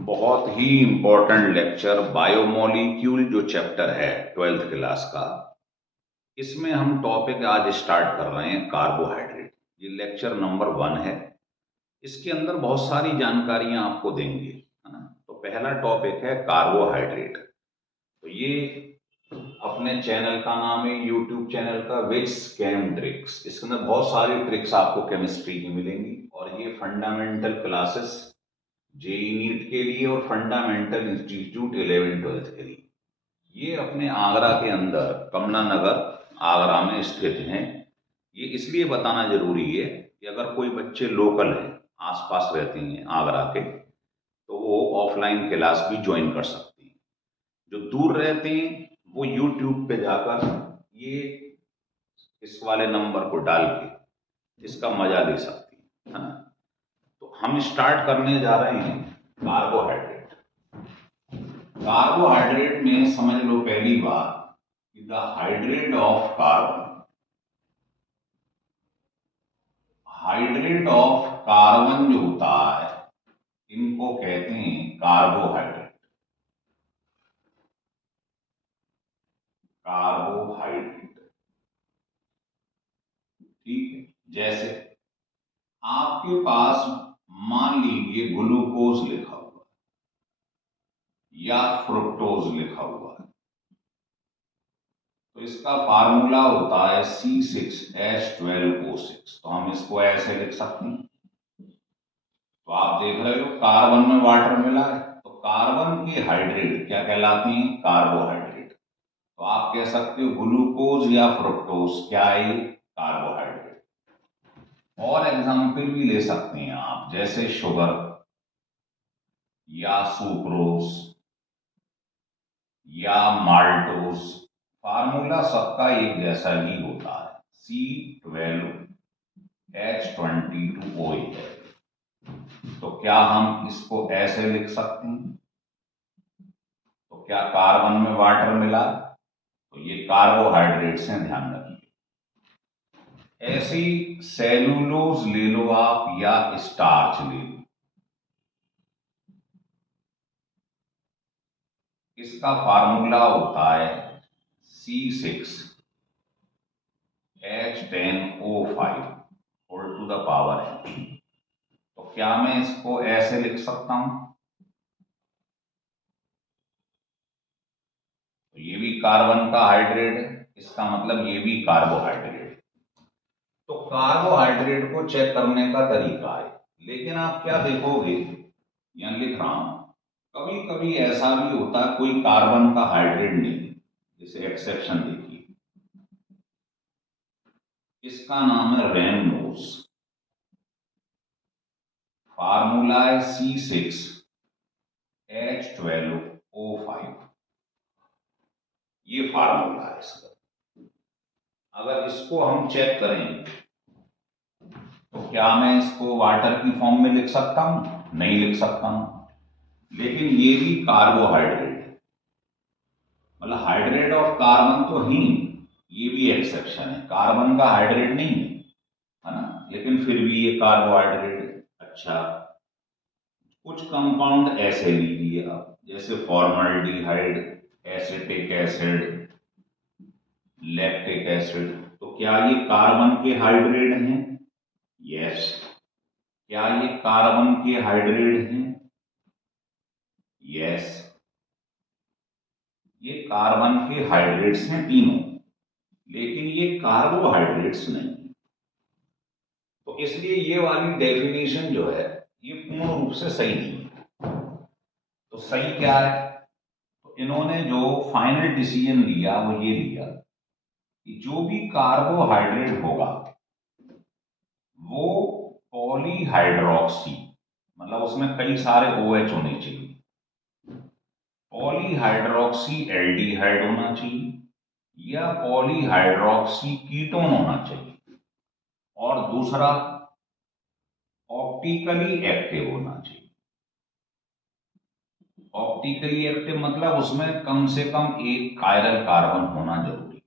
बहुत ही important lecture biomolecule जो chapter है 12th क्लास का, इसमें हम टॉपिक आज स्टार्ट कर रहे हैं कार्बोहाइड्रेट। ये लेक्चर नंबर 1 है। इसके अंदर बहुत सारी जानकारियां आपको देंगे, है ना। तो पहला टॉपिक है कार्बोहाइड्रेट। तो ये अपने चैनल का नाम है, यूट्यूब चैनल का विच केम ट्रिक्स। इसके अंदर बहुत सारी ट्रिक्स आपको केमिस्ट्री की मिलेंगी और ये फंडामेंटल क्लासेस जेई नीट के लिए और फंडामेंटल इंस्टीट्यूट 11th-12th के लिए। ये अपने आगरा के अंदर कमला नगर आगरा में स्थित हैं। ये इसलिए बताना जरूरी है कि अगर कोई बच्चे लोकल हैं, आसपास रहते हैं आगरा के, तो वो ऑफलाइन क्लास भी ज्वाइन कर सकते हैं। जो दूर रहते हैं वो यूट्यूब पे जाकर ये इस वाले नंबर को डाल के इसका मजा ले सकते हैं, है ना। तो हम स्टार्ट करने जा रहे हैं कार्बोहाइड्रेट। कार्बोहाइड्रेट में समझ लो पहली बात कि the hydrate of carbon, hydrate of carbon जो होता है इनको कहते हैं कार्बोहाइड्रेट। कार्बोहाइड्रेट, ठीक है। जैसे आपके पास मान लीजिए ग्लूकोज लिखा हुआ है या फ्रुक्टोज लिखा हुआ है, तो इसका फार्मूला होता है C6H12O6। तो हम इसको ऐसे लिख सकते हैं। तो आप देख रहे हो कार्बन में वाटर मिला है, तो कार्बन के हाइड्रेट क्या कहलाते हैं? कार्बोहाइड्रेट। तो आप कह सकते हो ग्लूकोज या फ्रुक्टोज क्या है? कार्बोहाइड्रेट। और एग्जाम्पल भी ले सकते हैं आप, जैसे शुगर या सुक्रोज या माल्टोज। फार्मूला सबका एक जैसा ही होता है, C12H22OH। तो क्या हम इसको ऐसे लिख सकते हैं? तो क्या कार्बन में वाटर मिला? तो ये कार्बोहाइड्रेट्स हैं, ध्यान रखिए। ऐसी सेलुलोज ले लो आप या स्टार्च ले लो, इसका फार्मूला होता है C6H10O5 whole to the power n। तो क्या मैं इसको ऐसे लिख सकता हूं? तो ये भी कार्बन का हाइड्रेट है, इसका मतलब ये भी कार्बोहाइड्रेट है। तो कार्बोहाइड्रेट को चेक करने का तरीका है, लेकिन आप क्या देखोगे, यहां लिख रहा हूं, कभी कभी ऐसा भी होता है कोई कार्बन का हाइड्रेट नहीं, जैसे एक्सेप्शन देखिए, इसका नाम है रेमनोज। फार्मूला है C6H12O5। ये फार्मूला है इसका। अगर इसको हम चेक करें तो क्या मैं इसको वाटर की फॉर्म में लिख सकता हूं? नहीं लिख सकता हूं। लेकिन ये भी कार्बोहाइड्रेट है, मतलब हाइड्रेट ऑफ कार्बन तो ही, ये भी एक्सेप्शन है, कार्बन का हाइड्रेट नहीं है ना, लेकिन फिर भी ये कार्बोहाइड्रेट है। अच्छा, कुछ कंपाउंड ऐसे लीजिए आप, जैसे formaldehyde, acetic acid, lactic acid. तो क्या ये कार्बन के हाइड्रेट हैं? यस। क्या ये कार्बन के हाइड्रेट हैं? यस। ये कार्बन के हाइड्रेट्स हैं तीनों, लेकिन ये कार्बोहाइड्रेट्स नहीं। तो इसलिए ये वाली डेफिनेशन जो है ये पूर्ण रूप से सही नहीं है। तो सही क्या है? तो इन्होंने जो फाइनल डिसीजन लिया वो ये लिया कि जो भी कार्बोहाइड्रेट होगा वो पॉलीहाइड्रोक्सी, मतलब उसमें कई सारे OH होने चाहिए, पॉलीहाइड्रोक्सी एल्डिहाइड होना चाहिए या पॉलीहाइड्रोक्सी कीटोन होना चाहिए, और दूसरा ऑप्टिकली एक्टिव होना चाहिए। ऑप्टिकली एक्टिव मतलब उसमें कम से कम एक कायरल कार्बन होना जरूरी है।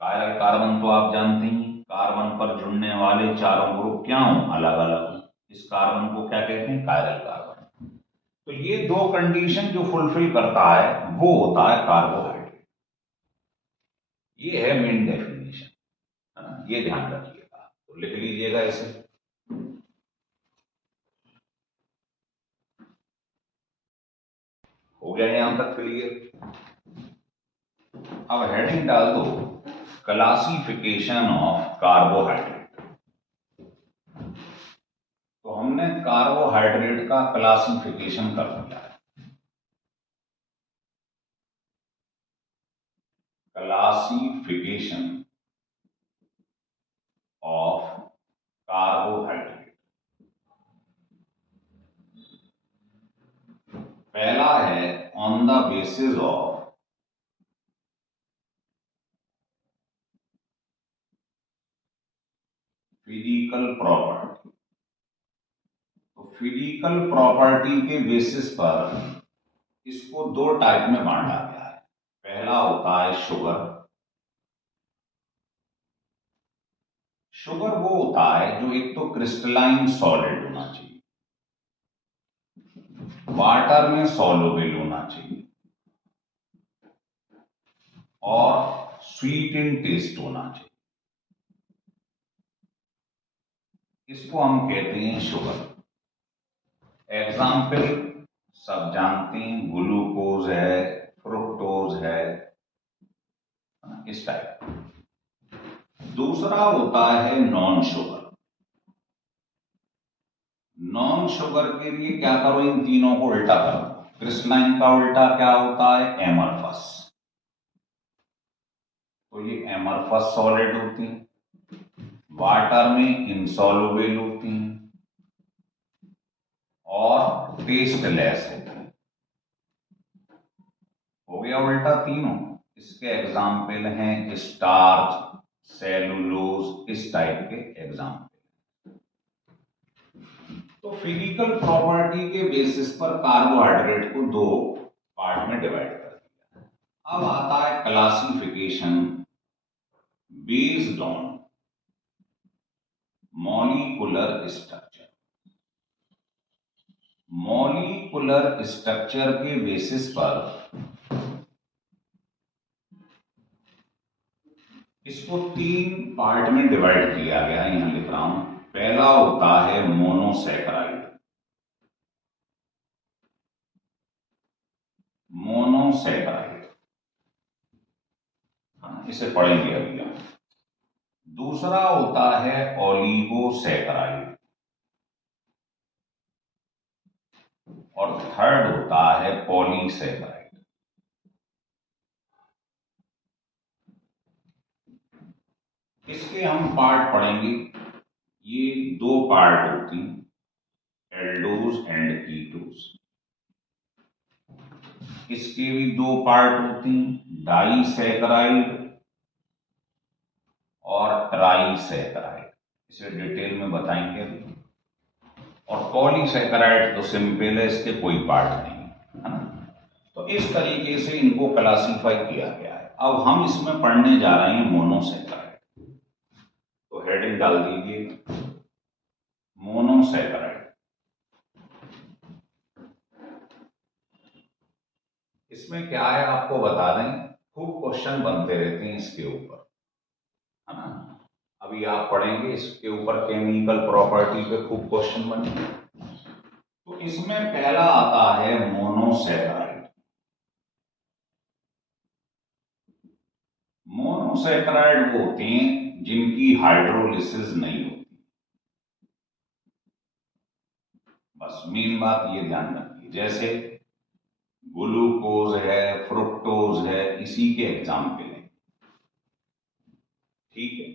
कायरल कार्बन तो आप जानते ही, कार्बन पर जुड़ने वाले चारों ग्रुप क्या हों? अलग अलग। इस कार्बन को क्या कहते हैं? Chiral carbon. तो ये दो कंडीशन जो फुलफिल करता है वो होता है कार्बोहाइड्रेट। ये है मेन डेफिनेशन, है ना, ये ध्यान रखिएगा, तो लिख लीजिएगा इसे। हो गया यहां तक क्लियर? अब हेडिंग डाल दो, क्लासिफिकेशन ऑफ कार्बोहाइड्रेट। तो हमने कार्बोहाइड्रेट का क्लासिफिकेशन कर दिया है। क्लासिफिकेशन ऑफ कार्बोहाइड्रेट, पहला है on the basis of physical property. तो फिजिकल प्रॉपर्टी के बेसिस पर इसको दो टाइप में बांटा गया है। पहला होता है शुगर। शुगर वो होता है जो एक तो क्रिस्टलाइन सॉलिड होना चाहिए, वाटर में सॉल्युबल होना चाहिए और स्वीट इन टेस्ट होना चाहिए। इसको हम कहते हैं शुगर। एग्जाम्पल सब जानते हैं, ग्लूकोज है, फ्रुक्टोज है, इस टाइप। दूसरा होता है नॉन शुगर। नॉन शुगर के लिए क्या करो, इन तीनों को उल्टा करो। क्रिस्टलाइन का उल्टा क्या होता है, एमरफस। तो ये एमरफस सॉलिड होती हैं, वाटर में इंसॉल्युबल होती हैं और टेस्टलेस होती हैं। हो गया उल्टा तीनों। इसके एग्जाम्पल हैं स्टार्च, सेलुलोज, इस टाइप के एग्जाम्पल। तो फिजिकल प्रॉपर्टी के बेसिस पर कार्बोहाइड्रेट को दो पार्ट में डिवाइड कर दिया। अब आता है classification based on molecular structure. Molecular structure के बेसिस पर इसको तीन पार्ट में डिवाइड किया गया है, यहां लिख रहा हूं। पहला होता है मोनोसैकराइड। मोनोसैकराइड, इसे पढ़ेंगे अभी हम। दूसरा होता है ओलिगोसैकराइड और थर्ड होता है पॉलीसैकराइड। इसके हम पार्ट पढ़ेंगे। ये दो पार्ट होती हैं, एल्डोज एंड कीटोज। इसके भी दो पार्ट होती हैं, डाइसैकराइड और ट्राइसैकराइड। इसे डिटेल में बताएंगे अभी। और पॉलीसैकराइड तो सिंपल है, इसके कोई पार्ट नहीं है ना। तो इस तरीके से इनको क्लासीफाई किया गया है। अब हम इसमें पढ़ने जा रहे हैं मोनोसैकराइड। तो हेडिंग डाल दीजिए मोनोसैकराइड। इसमें क्या है आपको बता दें, खूब क्वेश्चन बनते रहते हैं इसके ऊपर, है ना। अभी आप पढ़ेंगे इसके ऊपर, केमिकल प्रॉपर्टी पे खूब क्वेश्चन बनेंगे। तो इसमें पहला आता है मोनोसैकराइड। मोनोसैकराइड वो होते हैं जिनकी हाइड्रोलिसिस नहीं होती। बस मेन बात ये ध्यान रखिए, जैसे ग्लूकोज है, फ्रुक्टोज है, इसी के एग्जाम्पल हैं, ठीक है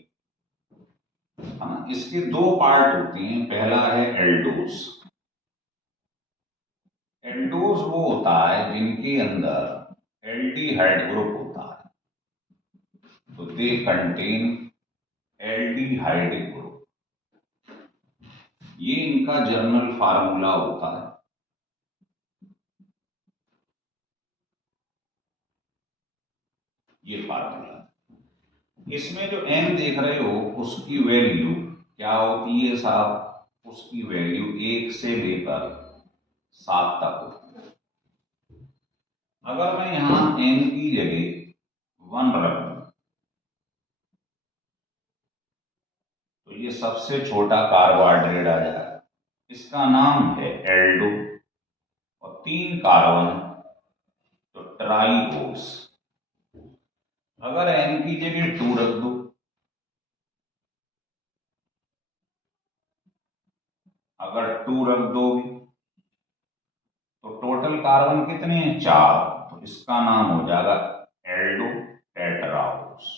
ना। इसके दो पार्ट होते हैं। पहला है एल्डोज। एल्डोज वो होता है जिनके अंदर एल्डिहाइड ग्रुप होता है, तो दे कंटेन एल्डिहाइड ग्रुप। ये इनका जर्नल फार्मूला होता है। ये फार्मूला, इसमें जो n देख रहे हो उसकी वैल्यू क्या होती है साहब, उसकी वैल्यू 1 से लेकर 7 तक होती है। अगर मैं यहां n की जगह 1 रख दूं तो ये सबसे छोटा कार्बोहाइड्रेट आ जाएगा। इसका नाम है एल्डो और 3 कार्बन तो ट्राईओस। अगर n की जगह 2 रख दो, अगर 2 रख दोगे तो टोटल कार्बन कितने हैं? 4। तो इसका नाम हो जाएगा एल्डो टेट्राओस।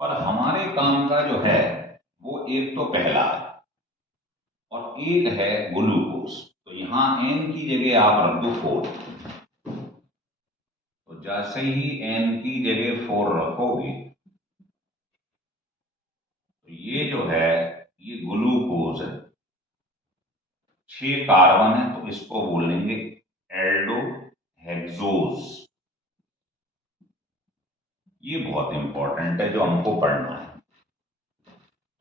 पर हमारे काम का जो है वो एक तो पहला है और एक है ग्लूकोज। तो यहां n की जगह आप रख दो 4। तो जैसे ही n की जगह 4 रखोगे तो ये जो है ये ग्लूकोज है, 6 कार्बन है तो इसको बोलेंगे एल्डो हेक्सोज। ये बहुत इंपॉर्टेंट है जो हमको पढ़ना है।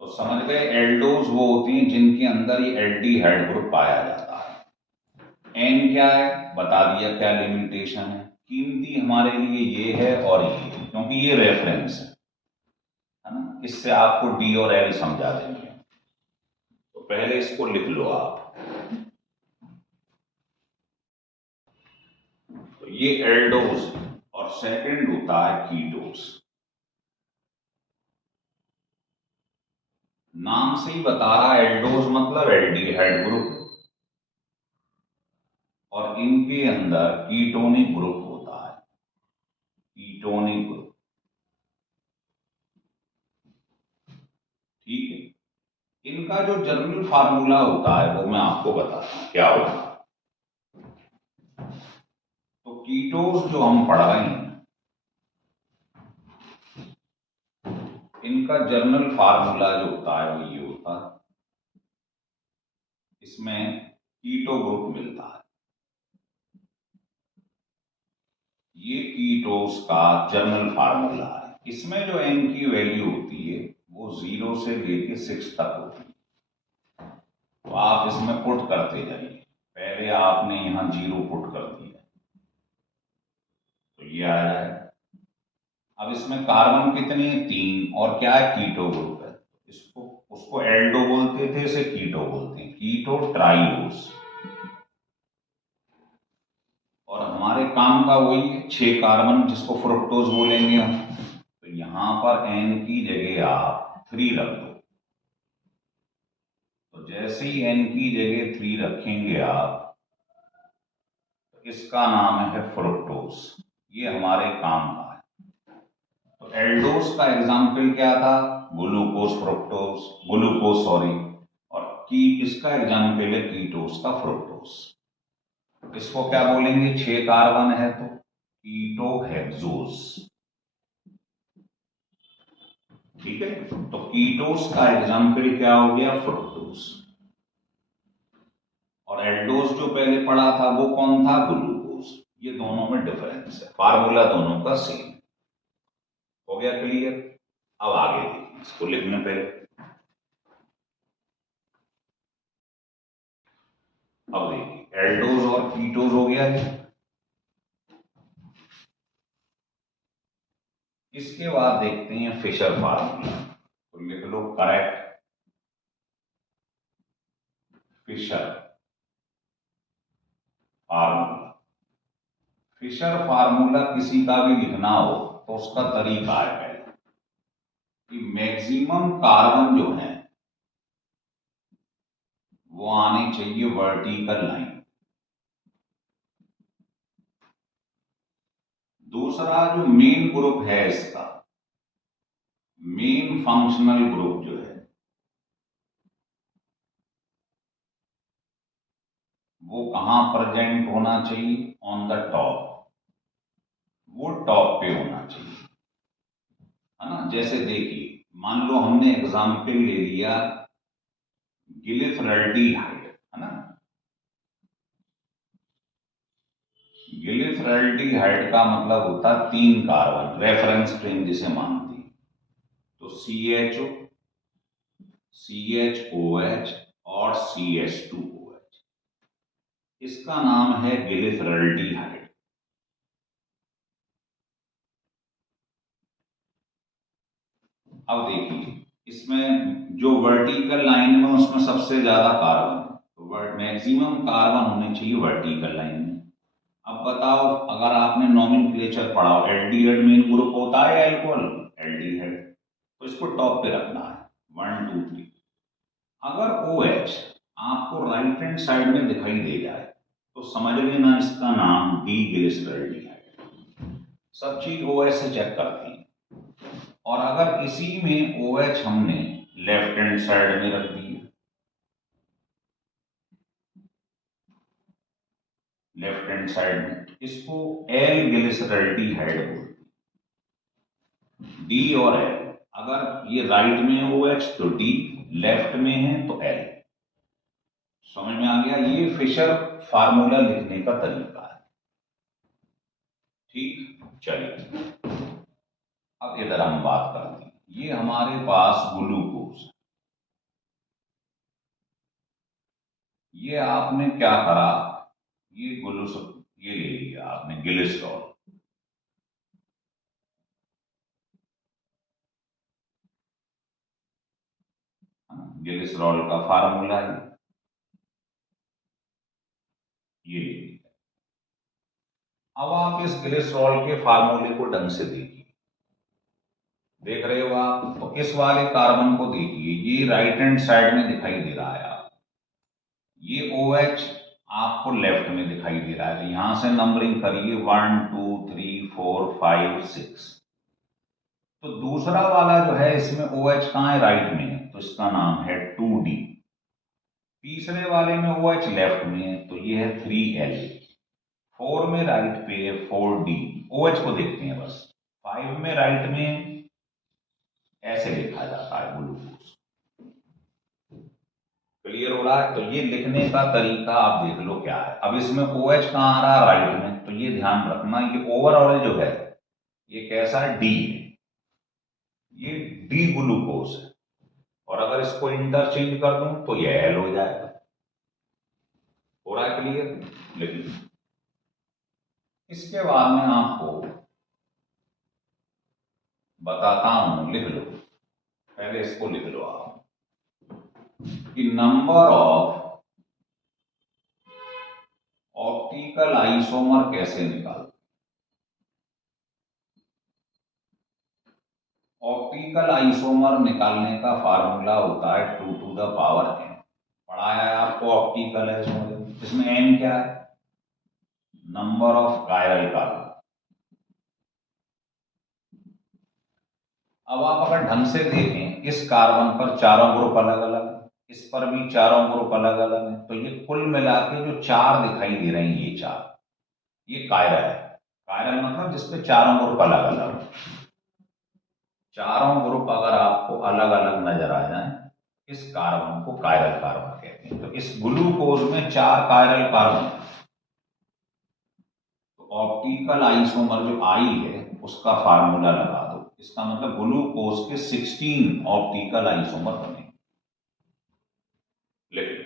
तो समझ गए, एल्डोज वो होती हैं जिनके अंदर ये एल्डिहाइड ग्रुप पाया जाता है। एन क्या है बता दिया, क्या लिमिटेशन है। कीमती हमारे लिए ये है और ये, क्योंकि ये रेफरेंस है ना, इससे आपको डी और एल समझा देंगे। तो पहले इसको लिख लो आप। तो ये एल्डोज और सेकंड होता है कीटोज। नाम से ही बता रहा है एल्डोज मतलब एल्डिहाइड ग्रुप और इनके अंदर कीटोनिक ग्रुप होता है, कीटोनिक ग्रुप। ठीक है, इनका जो जनरल फार्मूला होता है वो मैं आपको बताता हूं क्या होता है। तो कीटोस जो हम पढ़ रहे हैं इनका जनरल फार्मूला जो होता है वो ये होता है, इसमें कीटो ग्रुप मिलता है। ये कीटोस का जनरल फार्मूला है। इसमें जो n की वैल्यू होती है वो 0 से लेके 6 तक होती है। तो आप इसमें पुट करते जाइए। पहले आपने यहां 0 पुट कर दिया तो ये आ जाए। अब इसमें कार्बन कितने हैं? 3 और क्या है? कीटो ग्रुप है। इसको उसको एल्डो बोलते थे, इसे कीटो बोलते हैं, कीटो ट्राईओस। और हमारे काम का वही है 6 कार्बन जिसको फ्रुक्टोज बोलेंगे हम। तो यहां पर n की जगह आप 3 रख दो। तो जैसे ही n की जगह 3 रखेंगे आप तो इसका नाम है फ्रुक्टोज। ये हमारे काम का है। तो एल्डोस का एग्जाम्पल क्या था? Glucose fructose, glucose sorry. और की इसका एग्जाम्पल है कीटोस का फ्रुक्टोज। इसको क्या बोलेंगे? 6 कार्बन है तो कीटोहेक्सोज। ठीक है, तो कीटोस का एग्जाम्पल क्या हो गया? फ्रुक्टोज। और एल्डोस जो पहले पढ़ा था वो कौन था? ग्लूकोज। ये दोनों में डिफरेंस है, फार्मूला दोनों का सेम। हो गया क्लियर? अब आगे देखिए, इसको लिखने पहले अब देखिए एल्डोज और कीटोज हो गया है। इसके बाद देखते हैं फिशर फार्मूला। तो लिख लो correct Fischer formula. Fischer formula किसी का भी लिखना हो तो उसका तरीका है पहले कि मैक्सिमम कार्बन जो है वो आने चाहिए वर्टिकल लाइन। दूसरा जो मेन ग्रुप है इसका, मेन फंक्शनल ग्रुप जो है वो कहां प्रेजेंट होना चाहिए? On the top. वो टॉप पे होना चाहिए, है ना। जैसे देखिए, मान लो हमने एग्जाम्पल ले लिया गिलिसरैल्डिहाइड, है ना। गिलिसरैल्डिहाइड का मतलब होता है 3 कार्बन, रेफरेंस फ्रेम जिसे मानते हैं। तो CHO, CHOH और CH2OH। इसका नाम है ग्लिसरॉल्डिहाइड। अब देखिए, इसमें जो वर्टिकल लाइन में उसमें सबसे ज्यादा कार्बन है, तो मैक्सिमम कार्बन होने चाहिए वर्टिकल लाइन में। अब बताओ, अगर आपने नॉमेनक्लेचर पढ़ा हो, एल्डिहाइड मेन ग्रुप होता है एल्कोहल, एल्डिहाइड, तो इसको टॉप पे रखना है, 1 2 3। अगर OH आपको राइट हैंड साइड में दिखाई दे जाए तो समझ लेना इसका नाम डीग्लिसरॉल्डिहाइड। सब चीज OH से चेक करती है। और अगर इसी में OH हमने लेफ्ट हैंड साइड में रख दी, लेफ्ट हैंड साइड में, इसको एल ग्लिसरॉल्डिहाइड बोलते हैं। डी और एल, अगर ये राइट में है OH तो डी, लेफ्ट में है तो एल। समझ में आ गया? ये फिशर फार्मूला लिखने का तरीका है। ठीक, चलिए अब इधर हम बात करते हैं। ये हमारे पास ग्लूकोज, ये आपने क्या करा, ये ये ले लिया आपने ग्लिसरॉल, ग्लिसरॉल का फार्मूला है ये ले लिया। अब आप इस ग्लिसरॉल के फार्मूले को ढंग से देखिए, देख रहे हो आप? तो इस वाले कार्बन को देखिए, ये राइट हैंड साइड में दिखाई दे रहा है आप, ये OH आपको लेफ्ट में दिखाई दे रहा है। तो यहां से नंबरिंग करिए 1 2 3 4 5 6। तो दूसरा वाला जो है, इसमें OH कहाँ है? राइट में है, तो इसका नाम है 2D। तीसरे वाले में OH लेफ्ट में है, तो ये है 3L। 4 में राइट पे है 4D। OH को देखते हैं बस। 5 में राइट में ऐसे लिखा जाता है ग्लूकोज। क्लियर हो रहा है? तो ये लिखने का तरीका आप देख लो क्या है। अब इसमें OH कहाँ आ रहा है? राइट में, तो ये ध्यान रखना, ये ओवरऑल जो है ये कैसा है? डी है, ये डी ग्लूकोज है। और अगर इसको इंटरचेंज कर दूं तो ये एल हो जाएगा। हो रहा है क्लियर? लेकिन इसके बाद में आपको बताता हूं, लिख लो पहले, इसको लिख लो आप कि नंबर ऑफ ऑप्टिकल आइसोमर कैसे निकालते। ऑप्टिकल आइसोमर निकालने का फार्मूला होता है 2 टू द पावर n। पढ़ाया है आपको ऑप्टिकल आइसोमर। इसमें n क्या है? Number of chiral carbon. अब आप अगर ढंग से देखें, इस कार्बन पर चारों ग्रुप अलग अलग है, इस पर भी चारों ग्रुप अलग अलग है, तो ये कुल मिला के जो चार दिखाई दे रहे हैं, ये चार, ये कायरल है। कायरल मतलब जिसपे चारों ग्रुप अलग अलग है। चारों ग्रुप अगर आपको अलग अलग नजर आ जाए, इस कार्बन को कायरल कार्बन कहते हैं। तो इस ग्लूकोज में चार कायरल कार्बन। तो ऑप्टिकल आइसोमर जो आई है उसका फार्मूला लगा दो। इसका मतलब ग्लूकोज के 16 ऑप्टिकल आइसोमर बने। लेकिन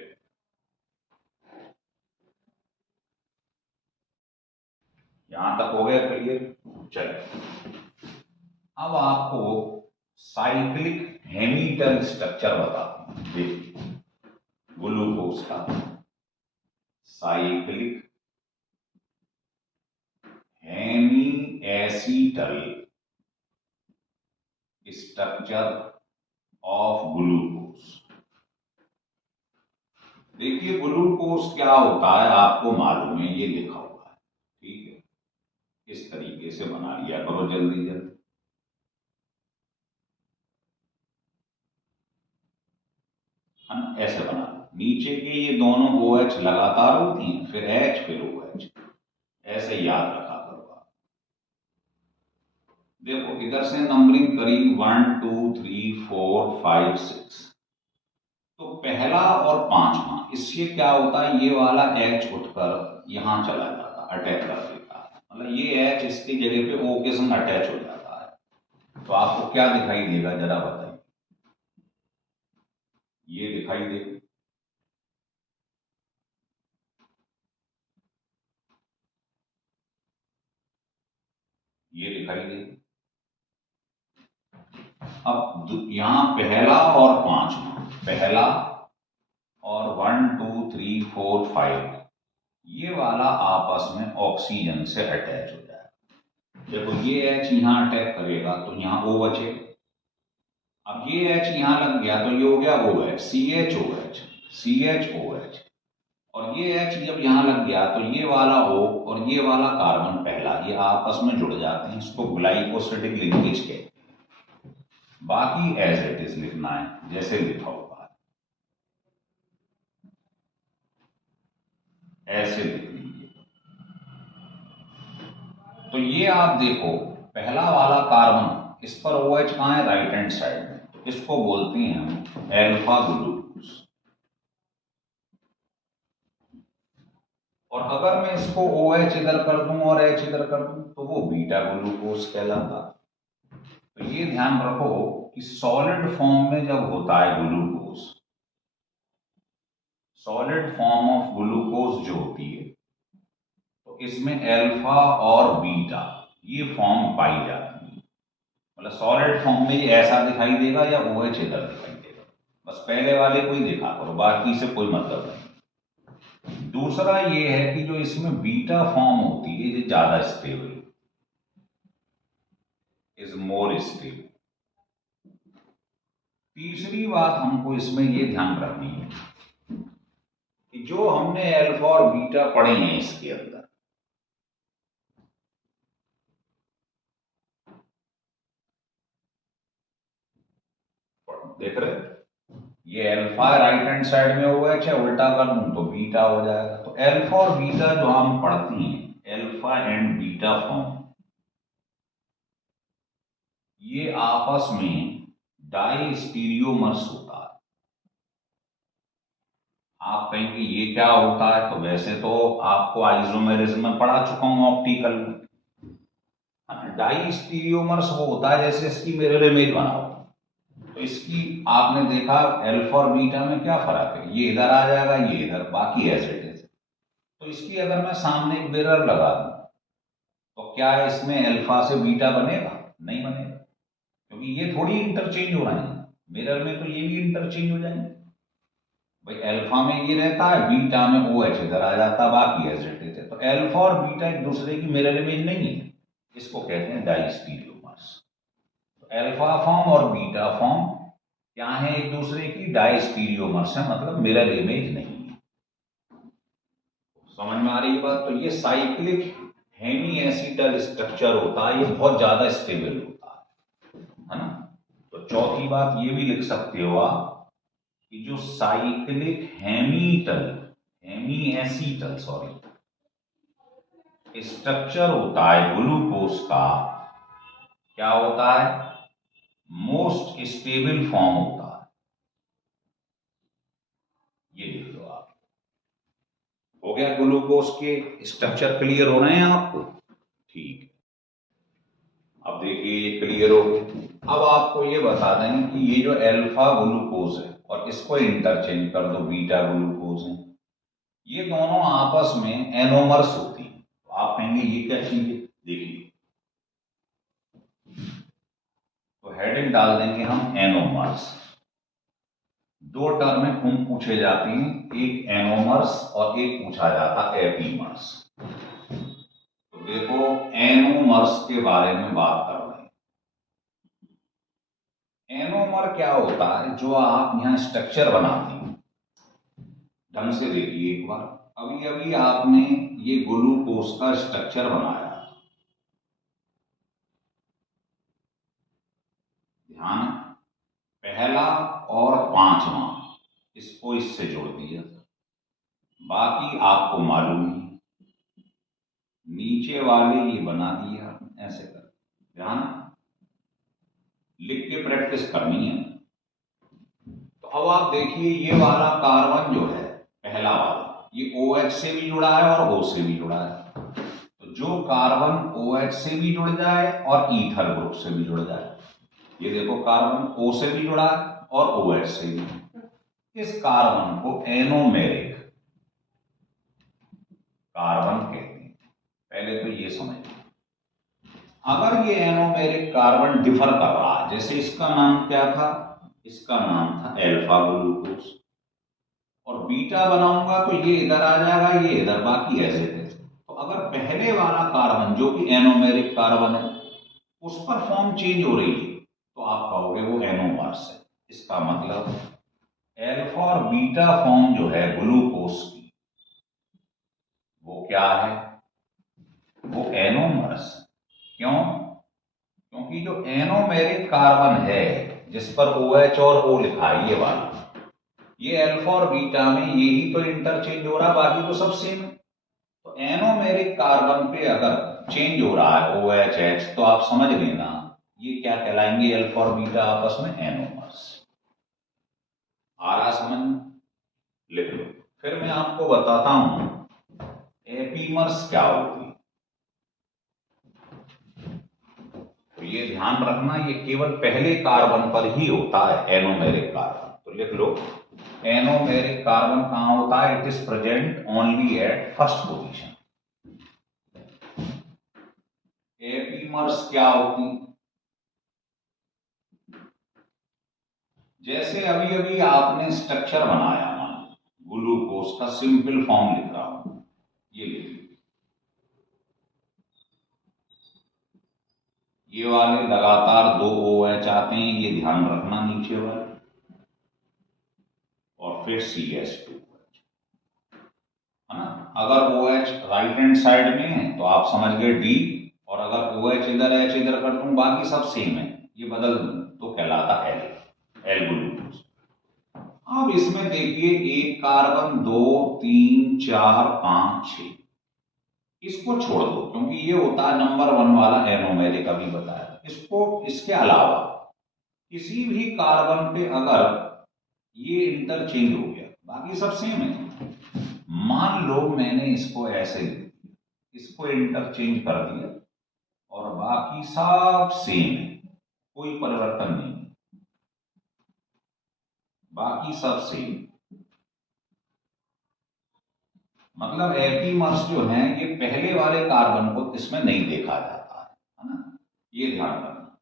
यहां तक हो गया क्लियर? चलिए अब आपको साइक्लिक हेमीटल स्ट्रक्चर बताता हूं। देखिए ग्लूकोज का cyclic hemi acetal structure of glucose. देखिए ग्लूकोज क्या होता है आपको मालूम है, ये लिखा हुआ है, ठीक है? इस तरीके से बना लिया करो जल्दी जल्दी। ऐसे बना लो, नीचे के ये दोनों OH लगातार होती हैं, फिर H फिर OH, ऐसे याद रखा करो आप। देखो इधर से नंबरिंग करी 1 2 3 4 5 6। तो पहला और पांचवा, इससे क्या होता है, ये वाला H उठकर यहां चला जाता, अटैच कर देता है। मतलब ये H इसकी जगह पे O के संग अटैच हो जाता है। तो आपको क्या दिखाई देगा जरा बताइए? ये दिखाई देगा। ये दिखाई दे। अब यहां पहला और पांचवा, पहला और 1 2 3 4 5 ये वाला आपस में ऑक्सीजन से अटैच हो जाएगा। देखो ये H यहां अटैक करेगा तो यहां O बचेगा। अब ये H यहां लग गया तो ये हो गया OH, CHOH, CHOH। और ये H जब यहां लग गया तो ये वाला O और ये वाला कार्बन पहला ये आपस में जुड़ जाते हैं। इसको ग्लाइकोसिडिक लिंकेज कहते हैं। बाकी एज इट इज लिखना है जैसे लिखा हुआ है, ऐसे लिख लीजिए। तो ये आप देखो पहला वाला कार्बन, इस पर OH कहां है, राइट हैंड साइड में, तो इसको बोलते हैं हम एल्फा ग्लूकोज। और अगर मैं इसको OH इधर कर दूं और H इधर कर दूं तो वो बीटा ग्लूकोज कहलाता। तो ये ध्यान रखो कि सॉलिड फॉर्म में जब होता है glucose, solid form of glucose जो होती है तो इसमें अल्फा और बीटा ये फॉर्म पाई जाती है। मतलब सॉलिड फॉर्म में ये ऐसा दिखाई देगा या OH इधर दिखाई देगा, बस पहले वाले को ही देखा करो, बाकी से कोई मतलब नहीं। दूसरा ये है कि जो इसमें बीटा फॉर्म होती है ये ज्यादा स्टेबल, इज मोर स्टेबल। तीसरी बात हमको इसमें ये ध्यान रखनी है कि जो हमने अल्फा और बीटा पढ़े हैं इसके अंदर, देख रहे ये अल्फा राइट हैंड साइड में हुआ है, चाहे उल्टा कर दूं तो बीटा हो जाएगा। तो अल्फा और बीटा जो हम पढ़ती हैं, अल्फा एंड बीटा फॉर्म, ये आपस में डाई स्टीरियोमर्स होता है। आप कहेंगे ये क्या होता है, तो वैसे तो आपको आइसोमेरिज्म में पढ़ा चुका हूं ऑप्टिकल में। डाई स्टीरियोमर्स वो होता है जैसे इसकी मिरर इमेज बनाओ, तो इसकी आपने देखा अल्फा और बीटा में क्या फर्क है, ये इधर आ जाएगा ये इधर, बाकी एज इट इज। तो इसकी अगर मैं सामने एक मिरर लगा दूं तो क्या इसमें अल्फा से बीटा बनेगा, नहीं बनेगा, क्योंकि ये थोड़ी इंटरचेंज हो रहे हैं। मिरर में तो ये भी इंटरचेंज हो जाएंगे भाई, अल्फा में ये रहता है, बीटा में OH इधर आ जाता है, बाकी एज इट इज है। तो अल्फा और बीटा एक दूसरे की मिरर इमेज नहीं है, इसको कहते हैं डाई स्टीरियोमर्स। अल्फा फॉर्म और बीटा फॉर्म क्या है, एक दूसरे की डाई स्टीरियोमर्स है, मतलब मिरर इमेज नहीं है। समझ में आ रही है बात। तो ये साइक्लिक हेमी एसिटल स्ट्रक्चर होता है, ये बहुत ज्यादा स्टेबल होता है ना। तो चौथी बात ये भी लिख सकते हो आप कि जो साइक्लिक हेमी एसिटल स्ट्रक्चर होता है ग्लूकोज का, क्या होता है, मोस्ट स्टेबल फॉर्म होता है। ये लिख लो आप। हो गया, ग्लूकोज के स्ट्रक्चर क्लियर हो रहे हैं आपको, ठीक है। अब देखिए ये क्लियर हो गया। अब आपको ये बता दें कि ये जो अल्फा ग्लूकोज है और इसको इंटरचेंज कर दो बीटा ग्लूकोज है, ये दोनों आपस में एनोमर्स होती है। तो आप कहेंगे ये क्या चीज है, देखिए तो हेडिंग डाल देंगे हम एनोमर्स। दो टर्में पूछे जाती हैं, एक एनोमर्स और एक पूछा जाता एपीमर्स। तो देखो एनोमर्स के बारे में बात कर रहे हैं। एनोमर क्या होता है, जो आप यहां स्ट्रक्चर बनाते हैं, ढंग से देखिए एक बार। अभी अभी आपने ये ग्लूकोज का स्ट्रक्चर बनाया, ध्यान, पहला और पांचवा इसको इससे जोड़ दिया, बाकी आपको मालूम है, नीचे वाले ये बना दिया, ऐसे कर, ध्यान लिख के प्रैक्टिस करनी है। तो अब आप देखिए ये वाला कार्बन जो है पहला वाला, ये OH से भी जुड़ा है और O से भी जुड़ा है। तो जो कार्बन OH से भी जुड़ जाए और ईथर ग्रुप से भी जुड़ जाए, ये देखो कार्बन O से भी जुड़ा है और OH से भी, इस कार्बन को एनोमेरिक कार्बन कहते हैं। पहले तो ये समझ, अगर ये एनोमेरिक कार्बन डिफर कर रहा है, जैसे इसका नाम क्या था, इसका नाम था अल्फा ग्लूकोज, और बीटा बनाऊंगा तो ये इधर आ जाएगा, ये इधर, बाकी ऐसे थे। तो अगर पहले वाला कार्बन जो कि एनोमेरिक कार्बन है उस पर फॉर्म चेंज हो रही है तो आप कहोगे वो एनोमर्स है। इसका मतलब अल्फा और बीटा फॉर्म जो है ग्लूकोज की वो क्या है, वो एनोमर्स। क्यों? क्योंकि जो एनोमेरिक कार्बन है जिस पर OH और O लिखा है ये वाला, ये अल्फा और बीटा में यही तो इंटरचेंज हो रहा है, बाकी तो सब सेम है। तो एनोमेरिक कार्बन पे अगर चेंज हो रहा है OH H तो आप समझ लेना ये क्या कहलाएंगे, अल्फा और बीटा आपस में एनोमर्स। आ रहा समझ में? लिख लो। फिर मैं आपको बताता हूं एपीमर्स क्या होती है। तो ये ध्यान रखना ये केवल पहले कार्बन पर ही होता है एनोमेरिक कार्बन। तो लिख लो एनोमेरिक कार्बन कहां होता है, it is present only at first position. Epimers क्या होती, जैसे अभी अभी आपने स्ट्रक्चर बनाया, मान ग्लूकोज का सिंपल फॉर्म लिख रहा हूं, ये लिख, ये वाले लगातार दो OH आते हैं, ये ध्यान रखना नीचे वाले, और फिर CH2 है ना। अगर OH राइट हैंड साइड में है तो आप समझ गए D, और अगर OH इधर H इधर कर दूं बाकी सब सेम है, ये बदल दूं तो कहलाता L ग्लूकोज। अब इसमें देखिए एक कार्बन, 2 3 4 5 6, इसको छोड़ दो क्योंकि ये होता है नंबर 1 वाला एनोमेरिक, अभी बताया। इसको, इसके अलावा किसी भी कार्बन पे अगर ये इंटरचेंज हो गया, बाकी सब सेम है। मान लो मैंने इसको ऐसे, इसको इंटरचेंज कर दिया और बाकी सब सेम है, कोई परिवर्तन नहीं, बाकी सब सेम, मतलब एपीमर्स जो हैं ये पहले वाले कार्बन को इसमें नहीं देखा जाता है ना, ये ध्यान रखना।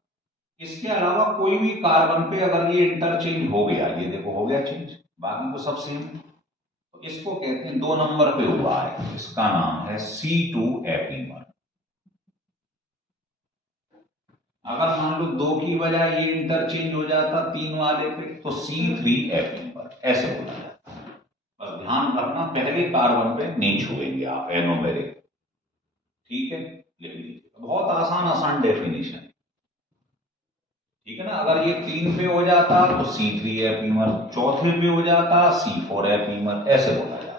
इसके अलावा कोई भी कार्बन पे अगर ये इंटरचेंज हो गया, ये देखो हो गया चेंज, बाकी तो सब सेम है, तो इसको कहते हैं 2 नंबर पे हुआ है, इसका नाम है C2 एपीमर। अगर मान लो 2 की बजाय ये इंटरचेंज हो जाता 3 वाले पे तो C3 एपीमर, ऐसे बोला जाता है। बस ध्यान रखना पहले कार्बन पे नहीं छुएंगे आप एनोमेरिक, ठीक है, लिख लीजिए। बहुत आसान आसान डेफिनेशन, ठीक है ना। अगर ये 3 पे हो जाता तो C3 एपीमर, चौथे पे हो जाता C4 एपीमर, ऐसे बोला जाता।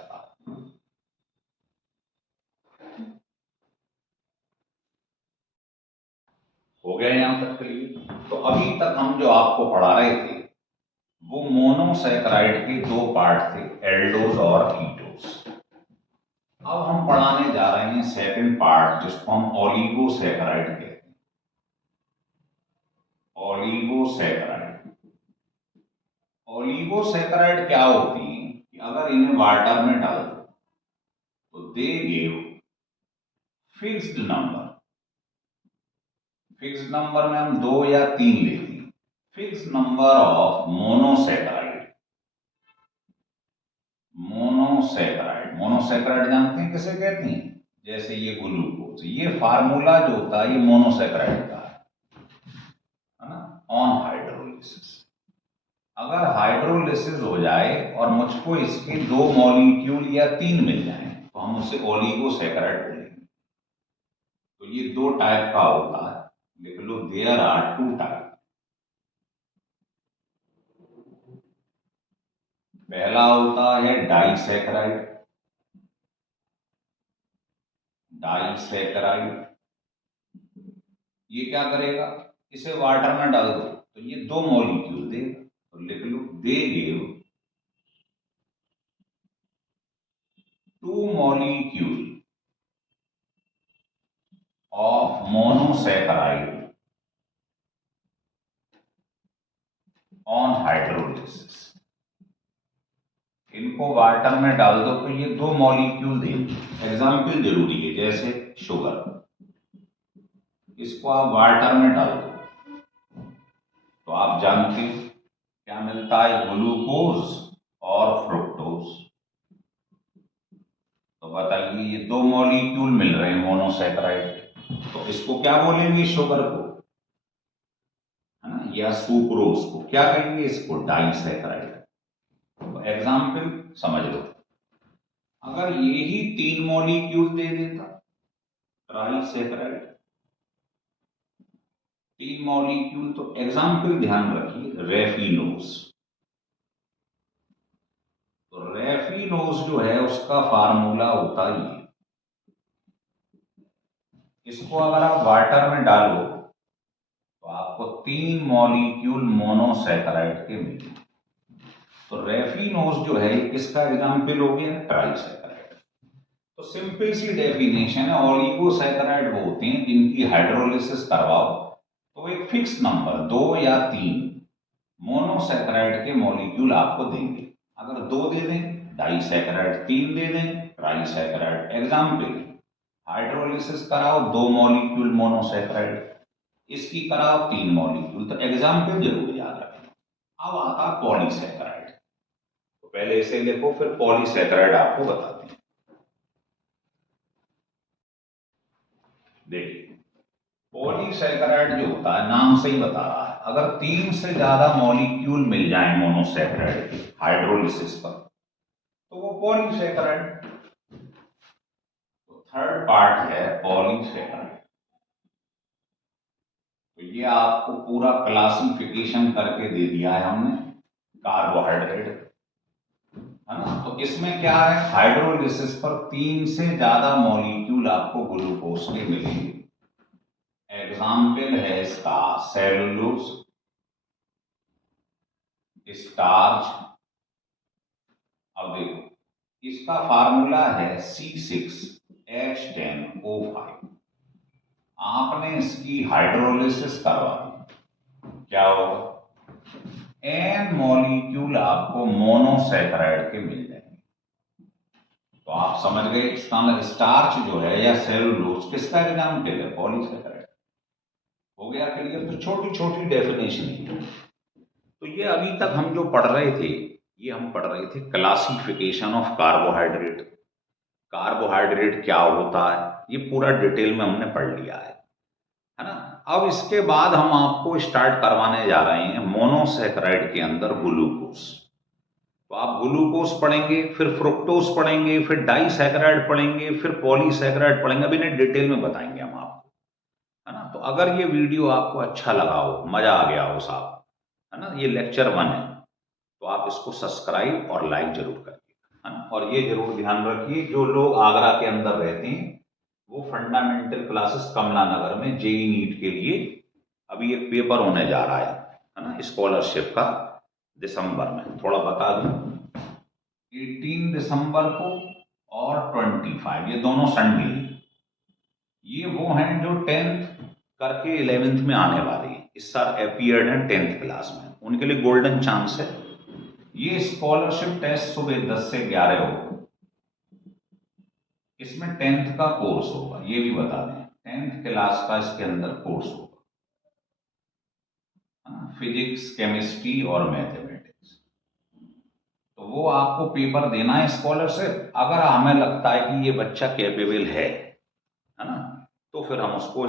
हो गया यहां तक क्लियर? तो अभी तक हम जो आपको पढ़ा रहे थे वो मोनोसैकेराइड के 2 पार्ट थे, एल्डोज और कीटोज। अब हम पढ़ाने जा रहे हैं सेकंड पार्ट जिसको हम ओलिगोसैकेराइड कहते हैं। ओलिगोसैकेराइड, ओलिगोसैकेराइड क्या होती है कि अगर इन्हें वाटर में डाल दो तो they give fixed number, fixed number में हम 2 या 3 लेते हैं, fixed number of monosaccharide. Monosaccharide, monosaccharide जानते हैं किसे कहते हैं, जैसे ये ग्लूकोज, ये फार्मूला जो होता है ये मोनोसैकेराइड का है ना, ऑन हाइड्रोलिसिस। अगर हाइड्रोलिसिस हो जाए और मुझको इसके 2 मॉलिक्यूल या 3 मिल जाए तो हम उसे ओलिगोसैकेराइड बोलेंगे। तो ये 2 टाइप का होता है, लिख लो देयर आर 2 टाइप। पहला होता है डाइसैकेराइड, डाइसैकेराइड ये क्या करेगा, इसे वाटर में डाल दो तो ये 2 मॉलिक्यूल देगा, तो लिख लो they give 2 molecule of monosaccharide on hydrolysis. इनको वाटर में डाल दो तो ये 2 मॉलिक्यूल देंगे। एग्जाम्पल जरूरी है, जैसे शुगर, इसको आप वाटर में डाल दो तो आप जानते हो क्या मिलता है, ग्लूकोज और फ्रुक्टोज। तो बताइए ये दो मॉलिक्यूल मिल रहे हैं मोनोसैकेराइड के, तो इसको क्या बोलेंगे, शुगर को, है ना, या सुक्रोज को क्या कहेंगे, इसको डाइसैकेराइड। तो एग्जाम्पल समझ लो, अगर यही 3 मॉलिक्यूल दे देता, ट्राइसैकेराइड 3 मॉलिक्यूल, तो एग्जाम्पल ध्यान रखिए, रेफिनोज। तो रेफिनोज जो है उसका फार्मूला होता है ये, इसको अगर आप वाटर में डालो तो आपको 3 मॉलिक्यूल मोनोसैकेराइड के मिले। तो रेफिनोज जो है किसका एग्जाम्पल हो गया, ट्राइसैकेराइड। तो सिंपल सी डेफिनेशन है, ऑलिगोसैकेराइड वो होते हैं जिनकी हाइड्रोलिसिस करवाओ तो एक फिक्स नंबर 2 या 3 मोनोसैकेराइड के मॉलिक्यूल आपको देंगे। अगर 2 दे दें डाइसैकेराइड, 3 दे दें ट्राइसैकेराइड। एग्जाम्पल, हाइड्रोलिसिस कराओ 2 मॉलिक्यूल मोनोसैकेराइड, इसकी कराओ 3 मॉलिक्यूल, तो एग्जाम्पल जरूर याद रखना। अब आता पॉलीसैकेराइड, तो पहले इसे लिखो फिर पॉलीसैकेराइड आपको बताते हैं। देखिए पॉलीसैकेराइड जो होता है नाम से ही बता रहा है, अगर 3 से ज्यादा मॉलिक्यूल मिल जाए मोनोसैकेराइड के हाइड्रोलिसिस पर तो वो पॉलीसैकेराइड। तो थर्ड पार्ट है पॉलीसैकेराइड। तो ये आपको पूरा क्लासिफिकेशन करके दे दिया है हमने, कार्बोहाइड्रेट, है ना। तो इसमें क्या है, हाइड्रोलिसिस पर 3 से ज्यादा मॉलिक्यूल आपको ग्लूकोज के मिलेंगे। एग्जाम्पल है इसका सेलुलोज, स्टार्च। अब देखो इसका फार्मूला है C6H10O5। आपने इसकी हाइड्रोलिसिस करवानी, क्या होगा, n मॉलिक्यूल आपको मोनोसैकेराइड के मिल जाएंगे। तो आप समझ गए इसका मतलब स्टार्च जो है या सेलुलोज किसका एग्जाम्पल है, पॉलीसैकेराइड। हो गया क्लियर। तो छोटी छोटी डेफिनेशन है। तो ये अभी तक हम जो पढ़ रहे थे, ये हम पढ़ रहे थे क्लासिफिकेशन ऑफ कार्बोहाइड्रेट। कार्बोहाइड्रेट क्या होता है ये पूरा डिटेल में हमने पढ़ लिया है ना। अब इसके बाद हम आपको स्टार्ट करवाने जा रहे हैं मोनोसैकेराइड के अंदर ग्लूकोज। तो आप ग्लूकोज पढ़ेंगे, फिर फ्रुक्टोज पढ़ेंगे, फिर डाइसैकेराइड पढ़ेंगे, फिर पॉलीसैकेराइड पढ़ेंगे। अभी इन्हें डिटेल में बताएंगे हम आपको, है ना। तो अगर ये वीडियो आपको अच्छा लगा हो, मजा आ गया हो साहब, है ना, ये लेक्चर 1 है, तो आप इसको सब्सक्राइब और लाइक जरूर करिए, है ना। और ये जरूर ध्यान रखिए जो लोग आगरा के अंदर रहते हैं वो फंडामेंटल क्लासेस कमला नगर में जेई नीट के लिए अभी एक पेपर होने जा रहा है ना, स्कॉलरशिप का, दिसंबर में। थोड़ा बता दूं, 18 दिसंबर को और 25, ये दोनों संडे, ये वो हैं जो 10th करके 11th में आने वाले हैं, इस साल अपीयर्ड हैं 10th क्लास में, उनके लिए गोल्डन चांस है। ये स्कॉलरशिप टेस्ट सुबह 10 से 11 होगा। इसमें 10th का कोर्स होगा, ये भी बता दें 10th क्लास का इसके अंदर कोर्स होगा, फिजिक्स, केमिस्ट्री और मैथमेटिक्स। तो वो आपको पेपर देना है स्कॉलरशिप। अगर हमें लगता है कि ये बच्चा कैपेबल है ना, तो फिर हम उसको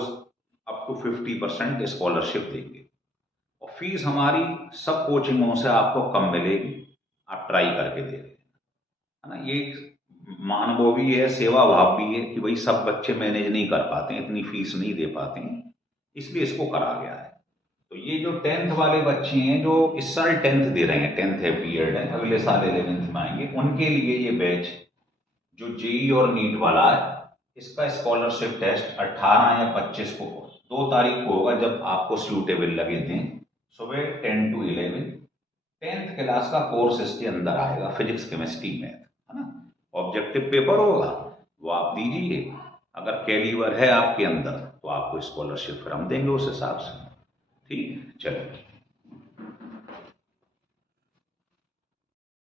अप टू 50% स्कॉलरशिप देंगे। और फीस हमारी सब कोचिंगों से आपको कम मिलेगी, आप ट्राई करके देखें, है ना। ये मानवो भी है, सेवा भाव भी है कि भाई सब बच्चे मैनेज नहीं कर पाते हैं, इतनी फीस नहीं दे पाते हैं, इसलिए इसको करा गया है। तो ये जो 10th वाले बच्चे हैं जो इस साल 10th दे रहे हैं, 10th पीरियड है, अगले साल 11th में आएंगे, उनके लिए ये बैच जो जेई और नीट वाला है, इसका स्कॉलरशिप टेस्ट 18 या 25 को, 2 तारीख को होगा, जब आपको सूटेबल लगे दिन, सुबह 10 to 11 10th क्लास का कोर्स इसके अंदर आएगा, फिजिक्स, केमिस्ट्री, मैथ, है ना। ऑब्जेक्टिव पेपर होगा, वो आप दीजिए। अगर कैलिबर है आपके अंदर तो आपको स्कॉलरशिप फिर हम देंगे उस हिसाब से, ठीक है। चलो।